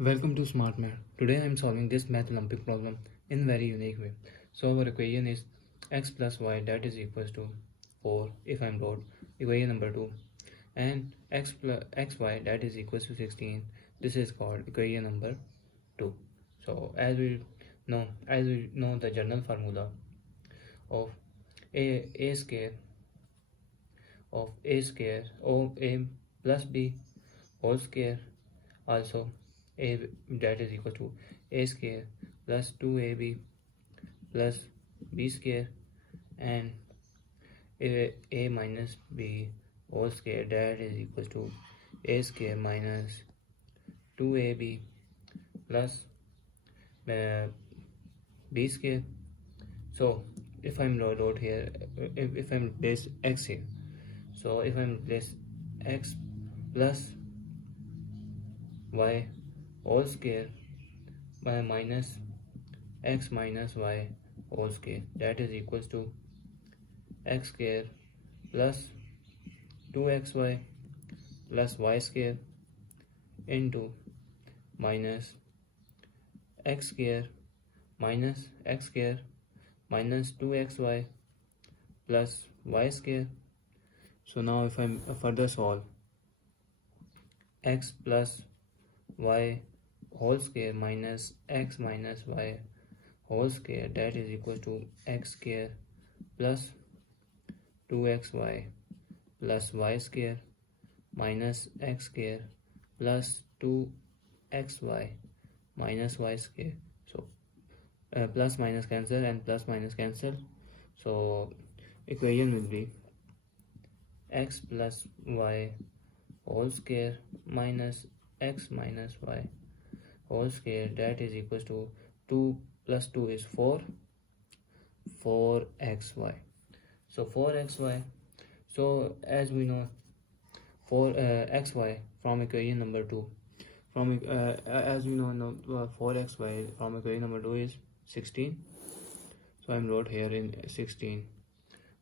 Welcome to Smart Math. Today I am solving this math Olympic problem in very unique way. So our equation is x plus y that is equals to 4 if I am wrote equation number 2, and x plus xy that is equals to 16. This is called equation number 2. So as we know the general formula of a square of a plus b whole square, also a that is equal to a square plus 2ab plus b square, and a minus b whole square that is equal to a square minus 2ab plus b square. So if I'm wrote here, if I'm place x here, so if I'm place x plus y whole square by minus x minus y whole square that is equals to x square plus 2xy plus y square into minus x square minus 2xy plus y square. So now if I further solve, x plus y whole square minus x minus y whole square that is equal to x square plus 2xy plus y square minus x square plus 2xy minus y square. So plus minus cancel and plus minus cancel, so equation will be x plus y whole square minus x minus y whole square that is equals to 2 plus 2 is 4xy. So 4xy, so as we know 4xy from equation number 2, from as we know 4xy from equation number 2 is 16. So I'm wrote here in 16.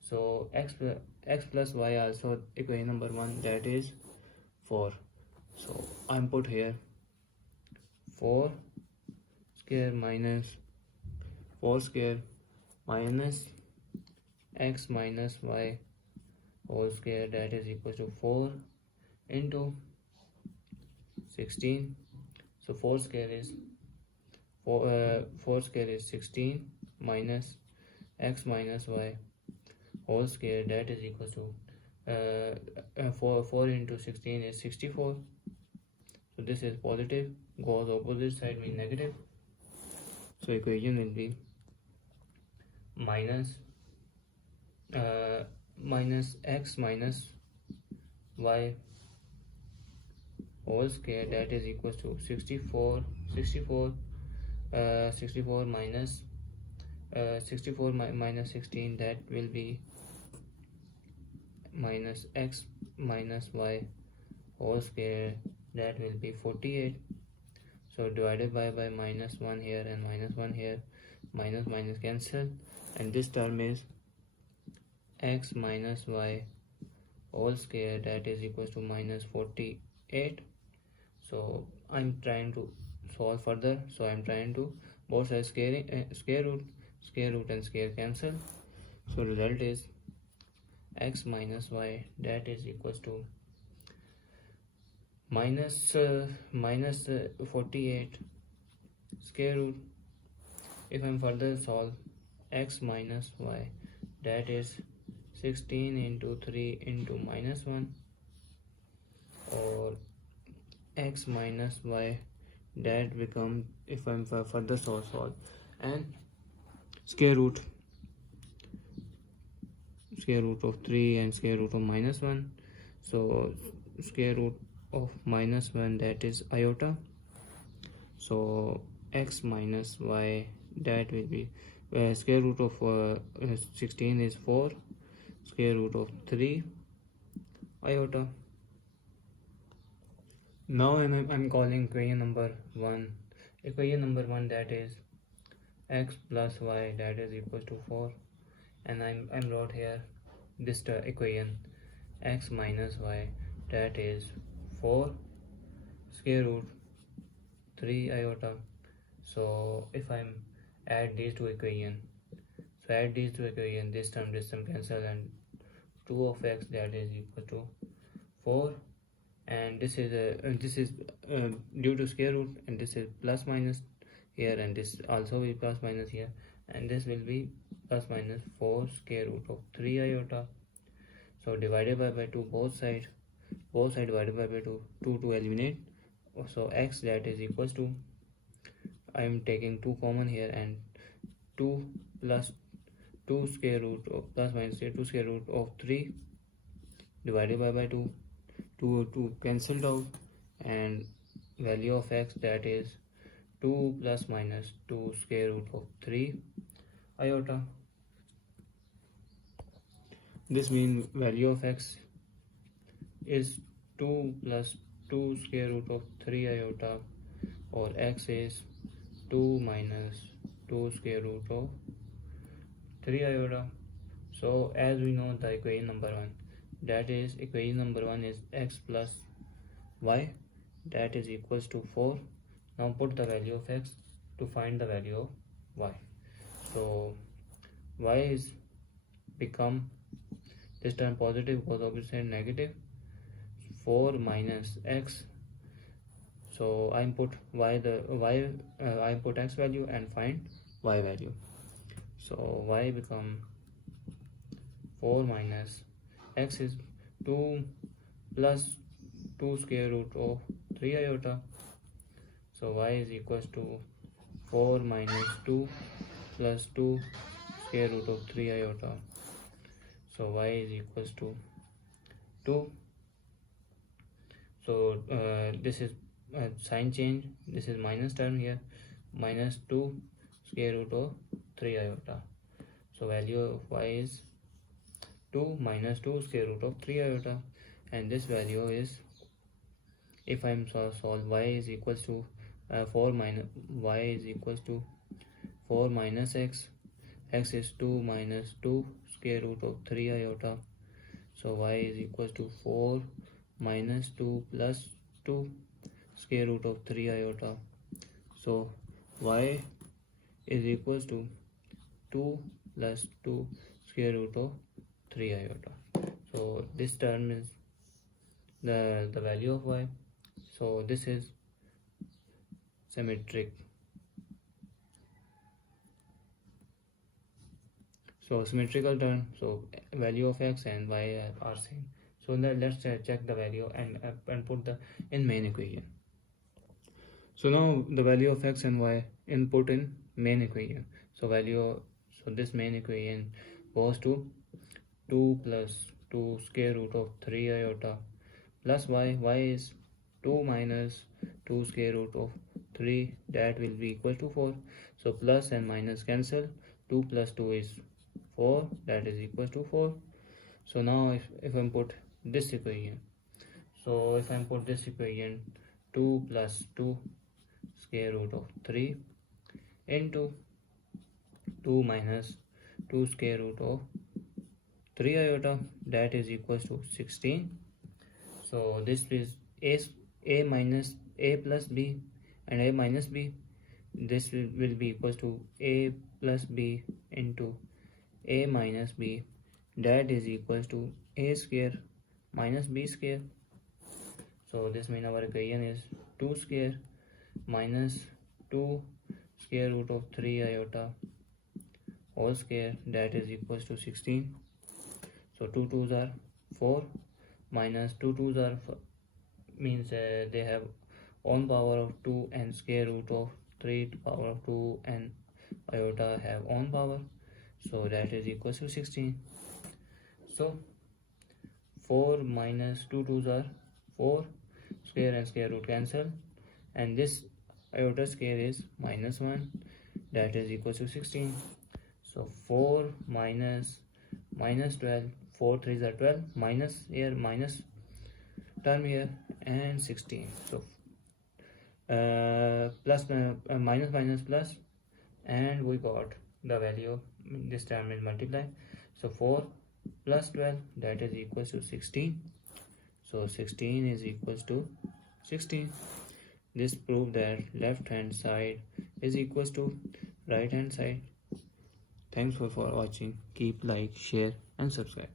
So x plus y also equation number 1 that is 4. So I'm put here 4 square minus 4 square minus x minus y whole square that is equal to 4 into 16. So 4 square is 16 minus x minus y whole square that is equal to 4 into 16 is 64. So this is positive, goes opposite side means negative. So equation will be minus x minus y whole square that is equal to 64 minus 64 minus 16 that will be minus x minus y whole square that will be 48. So divided by minus 1 here and minus 1 here, minus minus cancel, and this term is x minus y whole square that is equal to minus 48. So I'm trying to solve further, so I'm trying to both sides square root and square cancel. So result is x minus y that is equals to minus 48 square root. If I'm further solve, x minus y that is 16 into 3 into minus 1, or x minus y that become, if I'm further solve, and square root of 3 and square root of minus 1. So square root of minus 1 that is iota. So x minus y that will be square root of 16 is 4, square root of 3 iota. Now I'm calling equation number 1. Equation number 1 that is x plus y that is equals to 4, and I'm wrote here this equation x minus y that is 4 square root 3 iota. So if I'm add these two equation, so add these two equation, this term cancel, and 2 of x, that is equal to 4, and this is due to square root, and this is plus minus here, and this also will plus minus here, and this will be plus minus 4 square root of 3 iota. So divided by 2 both side divided by 2 to eliminate. So x, that is equals to, I am taking 2 common here, and 2 plus 2 square root of plus minus 2 square root of 3 divided by 2 cancelled out, and value of x, that is 2 plus minus 2 square root of 3 iota. This means value of x is 2 plus 2 square root of 3 iota, or x is 2 minus 2 square root of 3 iota. So as we know the equation number 1, that is equation number 1 is x plus y, that is equals to 4. Now put the value of x to find the value of y. So y is become this term positive because opposite side negative, 4 minus x. So I input I input x value and find y value. So y become 4 minus x is 2 plus 2 square root of 3 iota. So y is equals to 4 minus 2 plus 2 square root of 3 iota. So y is equals to 2. So this is sign change, this is minus term here, minus 2 square root of 3 iota. So value of y is 2 minus 2 square root of 3 iota, and this value is, if I'm solve y is equals to 4 minus y is equals to 4 minus x is 2 minus 2 square root of 3 iota. So y is equals to 4 minus 2 plus 2 square root of 3 iota. So y is equals to 2 plus 2 square root of 3 iota. So this term is the value of y. So this is symmetric. So symmetrical term, so value of x and y are same. So now let's check the value and put the in main equation. So now the value of x and y input in main equation. So this main equation goes to 2 plus 2 square root of 3 iota plus y is 2 minus 2 square root of 3, that will be equal to 4. So plus and minus cancel, 2 plus 2 is 4, that is equal to 4. So now if I put this equation, so if I put this equation, 2 plus 2 square root of 3 into 2 minus 2 square root of 3 iota, that is equals to 16. So this is a minus a plus b and a minus b. This will be equals to a plus b into a minus b, that is equals to a square minus b square. So this means our equation is 2 square minus 2 square root of 3 iota whole square, that is equals to 16. So 2 2s are 4 minus 2 2s are means they have own power of 2, and square root of 3 to power of 2 and iota have own power, so that is equals to 16. So 4 minus 2 2s are 4, square and square root cancel, and this iota square is minus 1, that is equals to 16. So 4 minus 12, 4 3s are 12, minus here, minus term here, and 16. So plus minus plus, and we got the value. This term is multiply. So 4 plus 12, that is equals to 16. So 16 is equals to 16. This proves that left hand side is equals to right hand side. Thanks for watching. Keep like, share and subscribe.